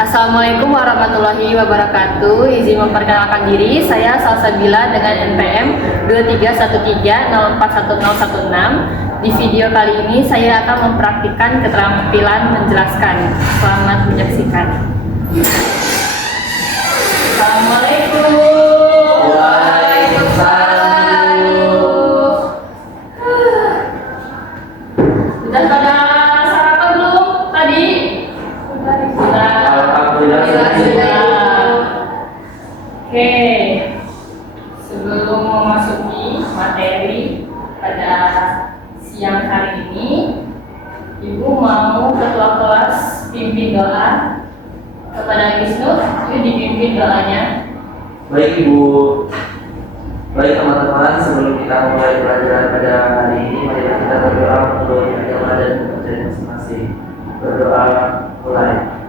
Assalamualaikum warahmatullahi wabarakatuh. Izin memperkenalkan diri, saya Salsabila dengan NPM 2313041016. Di video kali ini saya akan mempraktikkan keterampilan menjelaskan. Selamat menyaksikan. Assalamualaikum. Sudah pada sarapan belum tadi? Sudah. Oke, sebelum memasuki materi pada siang hari ini, Ibu mau ketua kelas pimpin doa kepada Wisnu. Yuk dipimpin doanya. Baik Ibu, baik teman-teman, sebelum kita mulai pelajaran pada hari ini, mari kita berdoa menurut agama dan kepercayaan masing-masing. Berdoa mulai.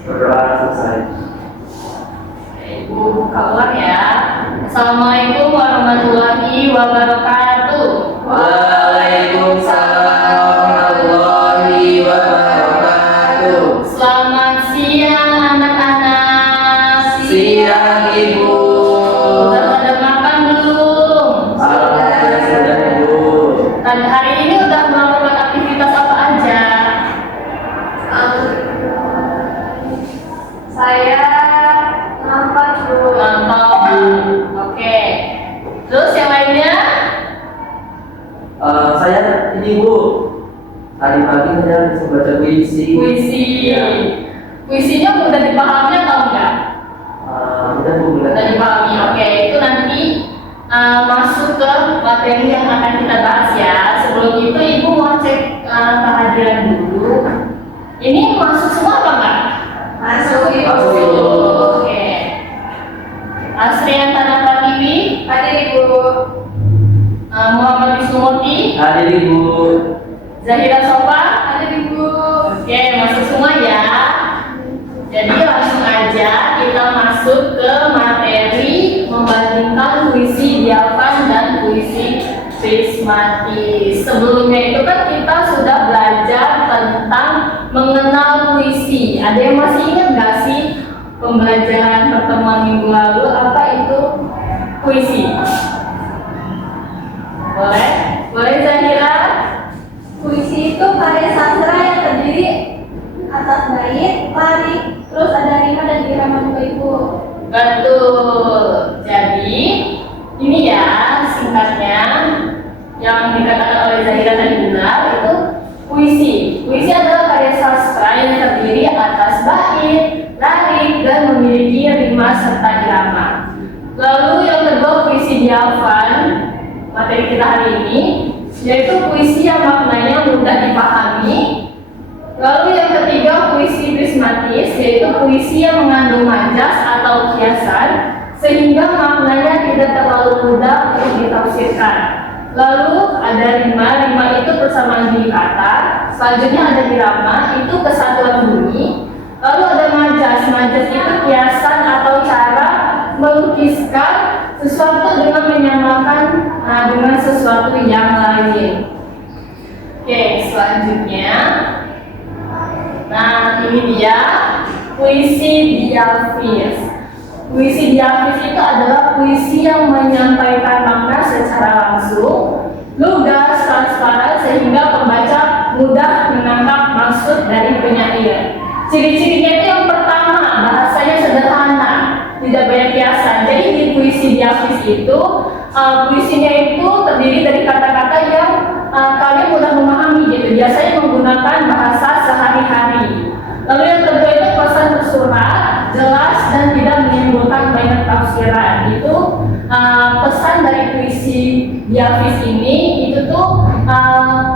Berdoa selesai. Ibu buka ulang ya. Assalamualaikum warahmatullahi wabarakatuh. Waalaikumsalam warahmatullahi wabarakatuh. Selamat siang anak-anak. Siang Ibu. Sudah pada makan belum? Sudah Ibu. Dan hari ini udah melakukan aktivitas apa aja? Saya nampak dulu. Oke. Terus yang lainnya? Saya ini Bu, tadi pagi saya bisa baca puisi. Puisi. Ya. Puisinya mudah dipahami atau enggak? Mudah Bu, Mudah dipahami. Oke, itu nanti masuk ke materi yang akan kita bahas ya. Sebelum itu Ibu mau cek kehadiran dulu. Ini masuk semua apa enggak? Masuk Ibu. Masuk. Oke. Asrian Tanah Pratiwi, Hadir Ibu. Muhammad Wisnumurti, Hadir Ibu. Zahira Sofa. Hadir Ibu. Oke, masuk semua ya. Jadi langsung aja kita masuk ke materi membandingkan puisi Dyavan dan puisi Prismatis. Sebelumnya itu kan kita sudah belajar tentang mengenal puisi. Ada yang masih ingat nggak sih pembelajaran pertemuan minggu lalu apa itu puisi? Boleh? Boleh Zahira? Puisi itu karya sastra yang terdiri atas bait, barik, terus ada rima dan irama juga Ibu. Betul. Jadi ini ya singkatnya yang dikatakan oleh Zahira tadi benar itu puisi. Puisi adalah karya sastra yang terdiri atas bait, barik, dan memiliki rima serta irama. Lalu yang kedua puisi Dyavan, materi kita hari ini, yaitu puisi yang maknanya mudah dipahami. Lalu yang ketiga puisi Prismatis, yaitu puisi yang mengandung majas atau kiasan sehingga maknanya tidak terlalu mudah untuk ditafsirkan. Lalu ada rima itu persamaan bunyi kata. Selanjutnya ada irama, itu kesatuan bunyi. Lalu ada majas itu kiasan atau cara melukiskan sesuatu dengan menyamakan dengan sesuatu yang lain. Oke, selanjutnya. Nah, ini dia puisi Diavis. Puisi Diavis itu adalah puisi yang menyampaikan makna secara langsung, lugas, transparan sehingga pembaca mudah menangkap maksud dari penyair. Ciri-cirinya itu yang pertama, bahasanya sederhana, tidak banyak kiasan. Jadi di puisi Diavis itu puisinya itu terdiri dari kata-kata yang kalian mudah memahami gitu. Biasanya menggunakan bahasa sehari-hari. Lalu yang kedua itu pesan tersurat, jelas dan tidak menimbulkan banyak tafsiran. Itu pesan dari puisi Diavis ini itu tuh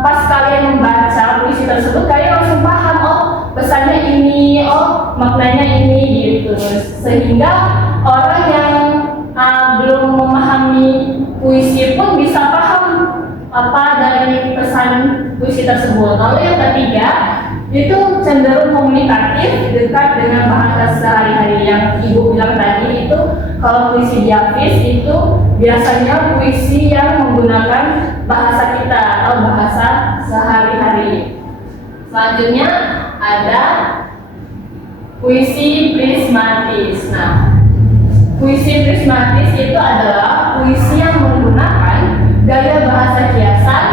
pas kalian membaca puisi tersebut kalian langsung paham, oh pesannya ini, oh maknanya ini gitu. Sehingga orang yang belum memahami puisi pun bisa paham apa dari pesan puisi tersebut. Lalu yang ketiga itu cenderung komunikatif, dekat dengan bahasa sehari-hari yang Ibu bilang tadi. Itu kalau puisi Diavis itu biasanya puisi yang menggunakan bahasa kita atau sehari-hari. Selanjutnya ada puisi prismatis. Nah, puisi prismatis itu adalah puisi yang menggunakan gaya bahasa kiasan,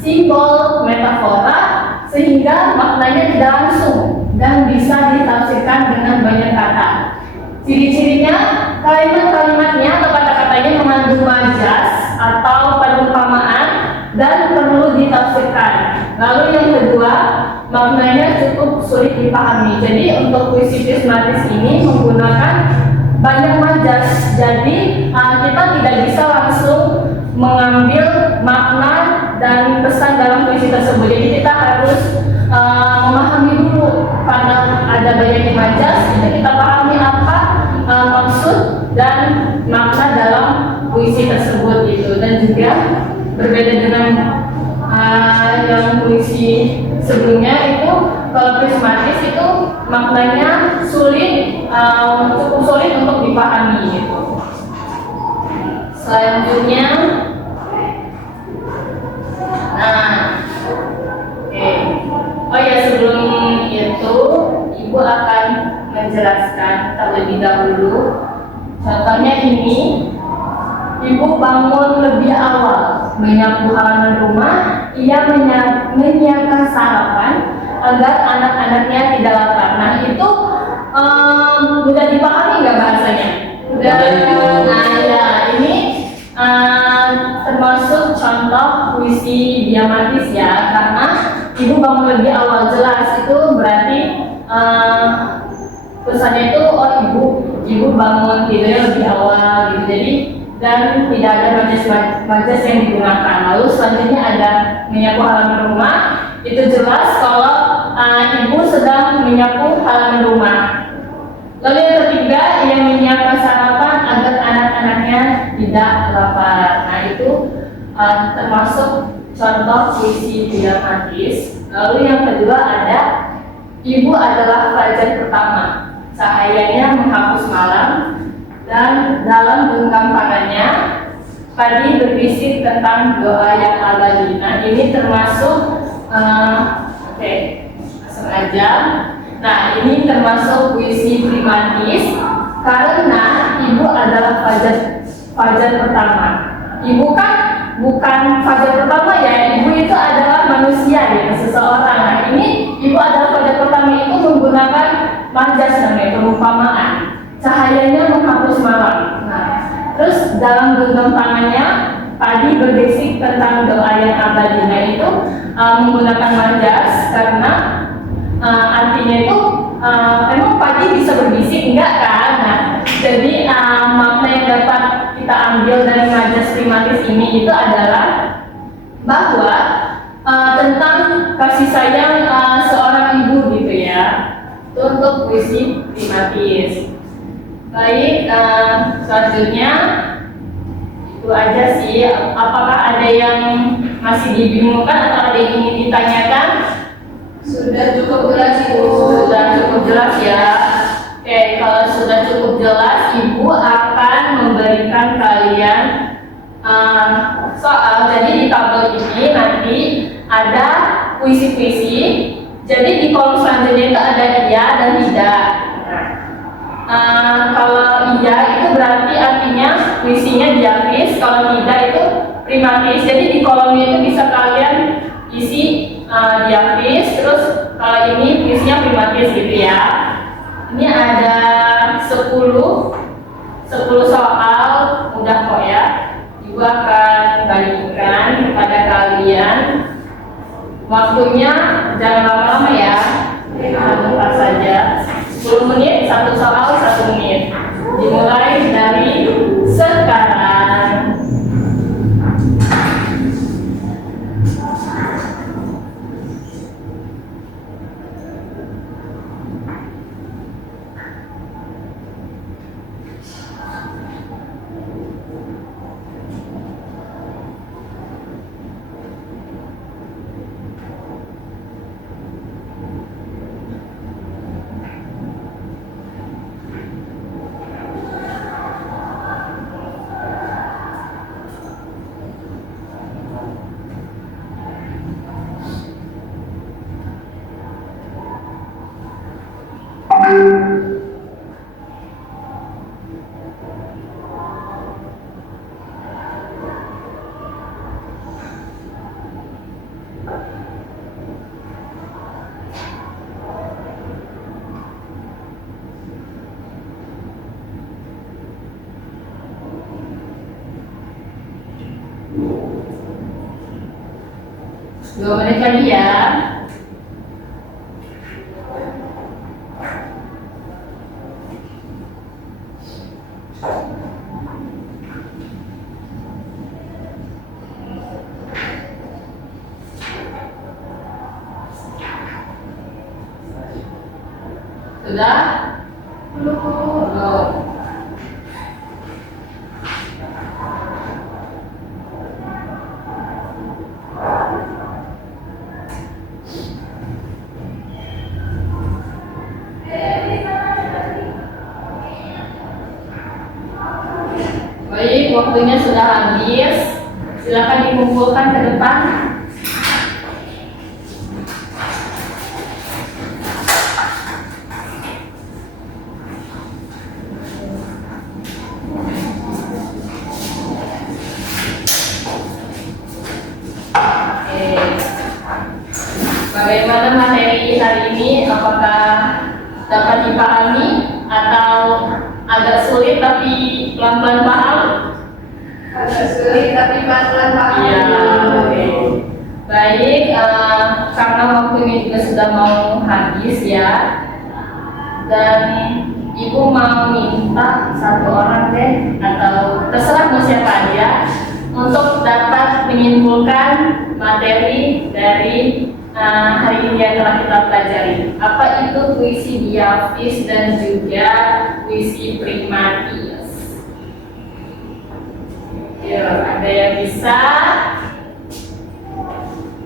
simbol, metafora, sehingga maknanya tidak langsung dan bisa ditafsirkan dengan banyak kata. Ciri-cirinya, kalimat-kalimatnya atau kata-katanya mengandung majas atau perumpamaan dan perlu ditafsirkan. Lalu yang kedua, maknanya cukup sulit dipahami. Jadi untuk puisi prismatis ini menggunakan banyak majas. Jadi kita tidak bisa langsung mengambil makna dan pesan dalam puisi tersebut. Jadi kita harus memahami dulu karena ada banyak majas. Itu kita pahami apa maksud dan makna dalam puisi tersebut itu. Dan juga berbeda dengan yang puisi sebelumnya itu, kalau prismatis itu maknanya sulit, cukup sulit untuk dipahami gitu. Selanjutnya, oh ya, sebelum itu Ibu akan menjelaskan terlebih dahulu. Contohnya ini, Ibu bangun lebih awal, menyapu halaman rumah. Ia menyiapkan sarapan agar anak-anaknya tidak lapar. Nah itu mudah dipahami nggak bahasanya? Udah. Nah ya, ini termasuk contoh puisi diamatis ya, karena Ibu bangun lebih awal. Jelas itu berarti pesannya itu, oh ibu bangun tidurnya lebih awal gitu. Jadi dan tidak ada majas yang digunakan. Lalu selanjutnya ada menyapu halaman rumah. Itu jelas kalau ibu sedang menyapu halaman rumah. Lalu yang ketiga, yang menyiapkan sarapan agar anak-anaknya tidak lapar. Nah itu termasuk contoh puisi diamatis. Lalu yang kedua ada ibu adalah fajar pertama. Cahayanya menghapus malam dan dalam genggam tangannya padi berbisik tentang doa yang abadi. Nah ini termasuk langsung aja. Nah ini termasuk puisi prismatis karena ibu adalah fajar pertama. Ibu kan bukan fajar pertama ya, ibu itu adalah manusia gitu, seseorang. Nah ini ibu adalah fajar pertama itu menggunakan majas namanya, perumpamaan. Cahayanya menghapus malam. Nah, terus dalam genggam tangannya padi berbisik tentang doa yang abadi. Nah itu menggunakan majas karena artinya itu emang padi bisa berbisik enggak kan? Nah, jadi makna yang dapat kita ambil dari majas prismatis ini itu adalah bahwa tentang kasih sayang seorang ibu gitu ya. Itu untuk puisi prismatis. Baik, selanjutnya itu aja sih. Apakah ada yang masih dibingungkan atau ada yang ingin ditanyakan? Sudah cukup jelas Ibu. Sudah cukup jelas ya. Oke, kalau sudah cukup jelas, Ibu akan memberikan kalian soal. Jadi di tabel ini nanti ada puisi-puisi. Jadi di kolom selanjutnya itu ada iya dan tidak. Kalau iya itu berarti artinya puisinya diamatis, kalau tidak itu prismatis. Jadi di kolomnya itu bisa kalian isi diamatis, terus kalau ini puisinya prismatis gitu ya. Ini ada 10 soal, mudah kok ya. Ibu akan bagikan kepada kalian. Waktunya jangan lama-lama ya, tepat saja. 10 menit, 1 soal, 1 menit. Dimulai dari sekarang. 2 menit lagi ya. Sudah? Belum. Baik, waktunya sudah habis. Silakan dikumpulkan ke depan. Oke. Bagaimana materi hari ini? Apakah dapat dipahami atau agak sulit tapi pelan-pelan paham? Agak sulit tapi pelan-pelan paham. Iya, oke. Baik, karena waktunya juga sudah mau habis ya, dan ibu mau minta 1 orang deh, atau terserah mau siapa aja, untuk dapat menyimpulkan materi dari hari ini yang telah kita pelajari. Apa itu puisi diafis dan juga puisi primatis? Ya, ada yang bisa?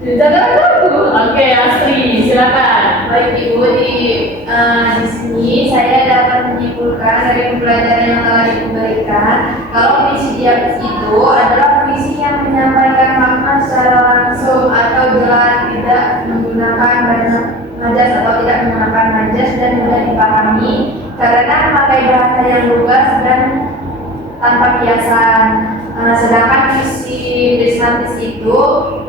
Oke, Astri, silakan. Baik Ibu, di sini saya dapat menyimpulkan dari pembelajaran yang telah Ibu berikan kalau puisi diafis itu adalah puisi yang menyampaikan makna secara langsung atau jelas, tidak menggunakan banyak majas atau tidak menggunakan majas dan mudah dipahami karena memakai bahasa yang lugas dan tanpa kiasan. Sedangkan puisi prismatis itu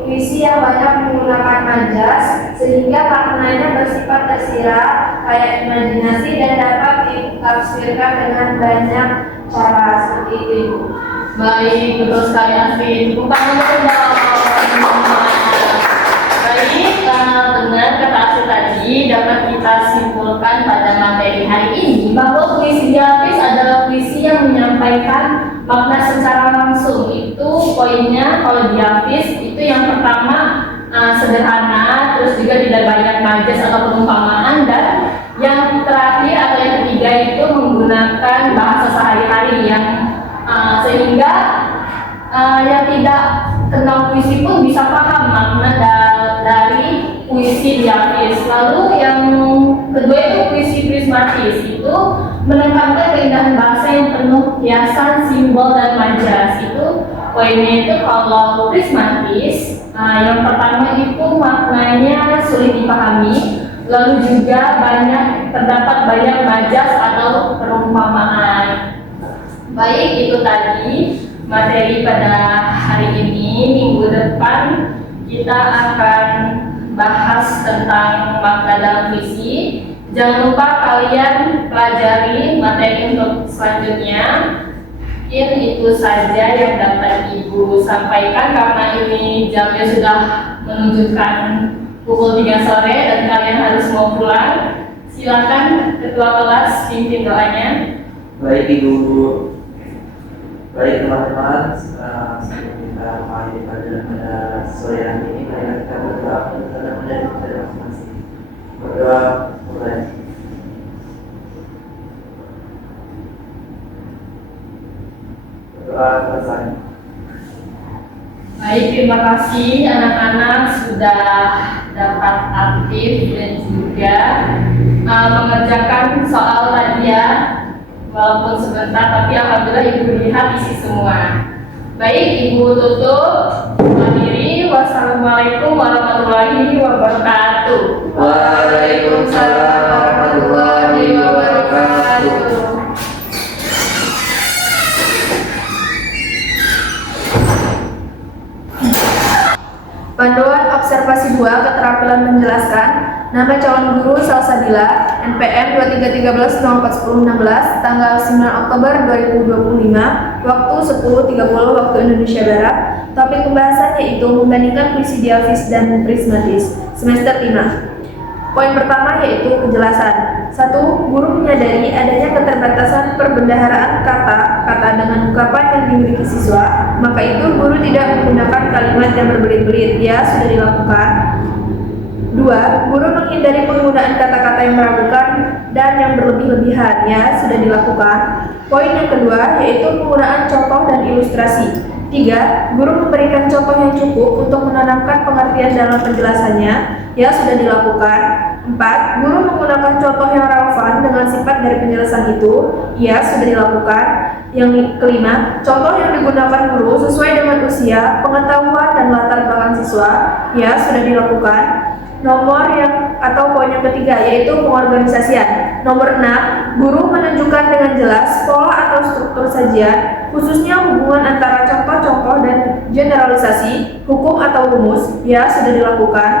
puisi yang banyak menggunakan majas sehingga maknanya bersifat tersirat, kayak imajinasi dan dapat ditafsirkan dengan banyak cara, seperti itu Ibu. Baik, betul sekali Astri. Bukan untuk baik, benar kata Astri tadi, dapat kita simpulkan pada materi hari ini bahwa puisi diafis adalah puisi yang menyampaikan makna secara langsung. Itu poinnya. Kalau diafis itu yang pertama sederhana, terus juga tidak banyak majas atau perumpamaan, dan yang terakhir atau yang ketiga itu menggunakan bahasa sehari-hari yang sehingga yang tidak kenal puisi pun bisa paham makna dari puisi diafis. Lalu yang kedua itu puisi prismatis, itu menekankan keindahan bahasa yang penuh hiasan, simbol, dan majas. Itu poinnya. Itu kalau prismatis, yang pertama itu maknanya sulit dipahami, lalu juga terdapat banyak majas atau perumpamaan. Baik, itu tadi materi pada hari ini. Minggu depan kita akan bahas tentang makna dalam puisi. Jangan lupa kalian pelajari materi untuk selanjutnya. Mungkin itu saja yang dapat Ibu sampaikan karena ini jamnya sudah menunjukkan pukul 3 sore dan kalian harus mau pulang. Silakan ketua kelas pimpin doanya. Baik Ibu, baik teman-teman, sebelum kita mulai pada sore hari ini, mari kita berdoa kepada masing-masing. Berdoa mulai. Berdoa selesai. Baik, terima kasih anak-anak sudah dapat aktif dan juga mengerjakan soal tadi ya, walaupun sebentar, tapi alhamdulillah Ibu lihat isi semua. Baik, Ibu tutup. Akhiri, wassalamualaikum warahmatullahi wabarakatuh. Waalaikumsalam warahmatullahi wabarakatuh. Panduan observasi 2, keterampilan menjelaskan. Nama calon guru Salsabila, NPM 2313-041016 tanggal 9 Oktober 2025 waktu 10.30 waktu Indonesia Barat. Topik pembahasan yaitu membandingkan puisi diafis dan prismatis semester 5. Poin pertama yaitu penjelasan. 1. Guru menyadari adanya keterbatasan perbendaharaan kata dengan ungkapan yang dimiliki siswa, maka itu guru tidak menggunakan kalimat yang berbelit-belit. Ya, sudah dilakukan. 2. Guru menghindari penggunaan kata-kata yang meragukan dan yang berlebih-lebihan. Ya, sudah dilakukan. Poin yang kedua yaitu penggunaan contoh dan ilustrasi. 3. Guru memberikan contoh yang cukup untuk menanamkan pengertian dalam penjelasannya. Ya, sudah dilakukan. 4. Guru menggunakan contoh yang relevan dengan sifat dari penjelasan itu. Ya, sudah dilakukan. Yang kelima, contoh yang digunakan guru sesuai dengan usia, pengetahuan, dan latar belakang siswa. Ya, sudah dilakukan. Nomor yang atau poin yang ketiga yaitu pengorganisasian. Nomor 6, guru menunjukkan dengan jelas pola atau struktur sajian, khususnya hubungan antara contoh-contoh dan generalisasi, hukum atau rumus. Ya, sudah dilakukan.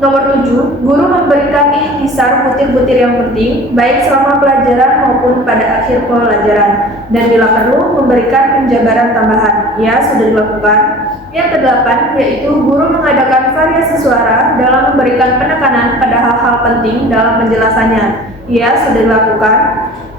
Nomor 7, guru memberikan intisar butir-butir yang penting, baik selama pelajaran maupun pada akhir pelajaran, dan bila perlu memberikan penjabaran tambahan. Ya, sudah dilakukan. Yang kedelapan, yaitu guru mengadakan variasi suara dalam memberikan penekanan pada hal-hal penting dalam penjelasannya. Ya, sudah dilakukan.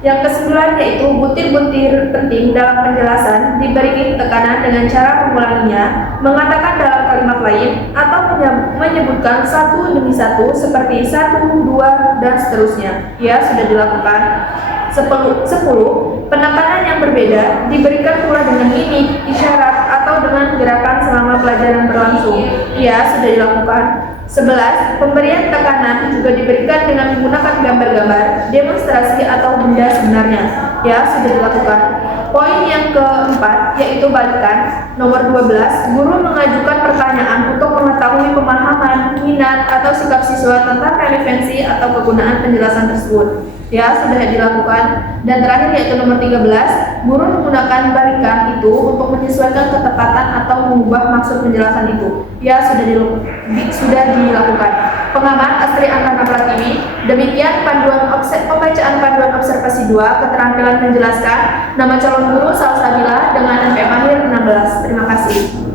Yang kesembilan yaitu butir-butir penting dalam penjelasan diberi tekanan dengan cara mengulanginya, mengatakan dalam kalimat lain, atau menyebutkan satu demi satu seperti 1, 2, dan seterusnya. Ya, sudah dilakukan. 10. Penekanan yang berbeda diberikan pula dengan mimik, isyarat, atau dengan gerakan selama pelajaran berlangsung. Ya, sudah dilakukan. 11. Pemberian tekanan juga diberikan dengan menggunakan gambar-gambar, demonstrasi, atau benda sebenarnya. Ya, sudah dilakukan. Poin yang keempat yaitu balikan. Nomor 12, guru mengajukan pertanyaan untuk mengetahui pemahaman, minat, atau sikap siswa tentang relevansi atau kegunaan penjelasan tersebut. Ya, sudah dilakukan. Dan terakhir yaitu nomor 13, guru menggunakan balikan itu untuk menyesuaikan ketepatan atau mengubah maksud penjelasan itu. Ya, sudah dilakukan. Pengamat Astri Antana Pratiwi. Demikian pembacaan panduan observasi 2 keterampilan menjelaskan. Nama calon guru Salsabila dengan NPM akhir 16. Terima kasih.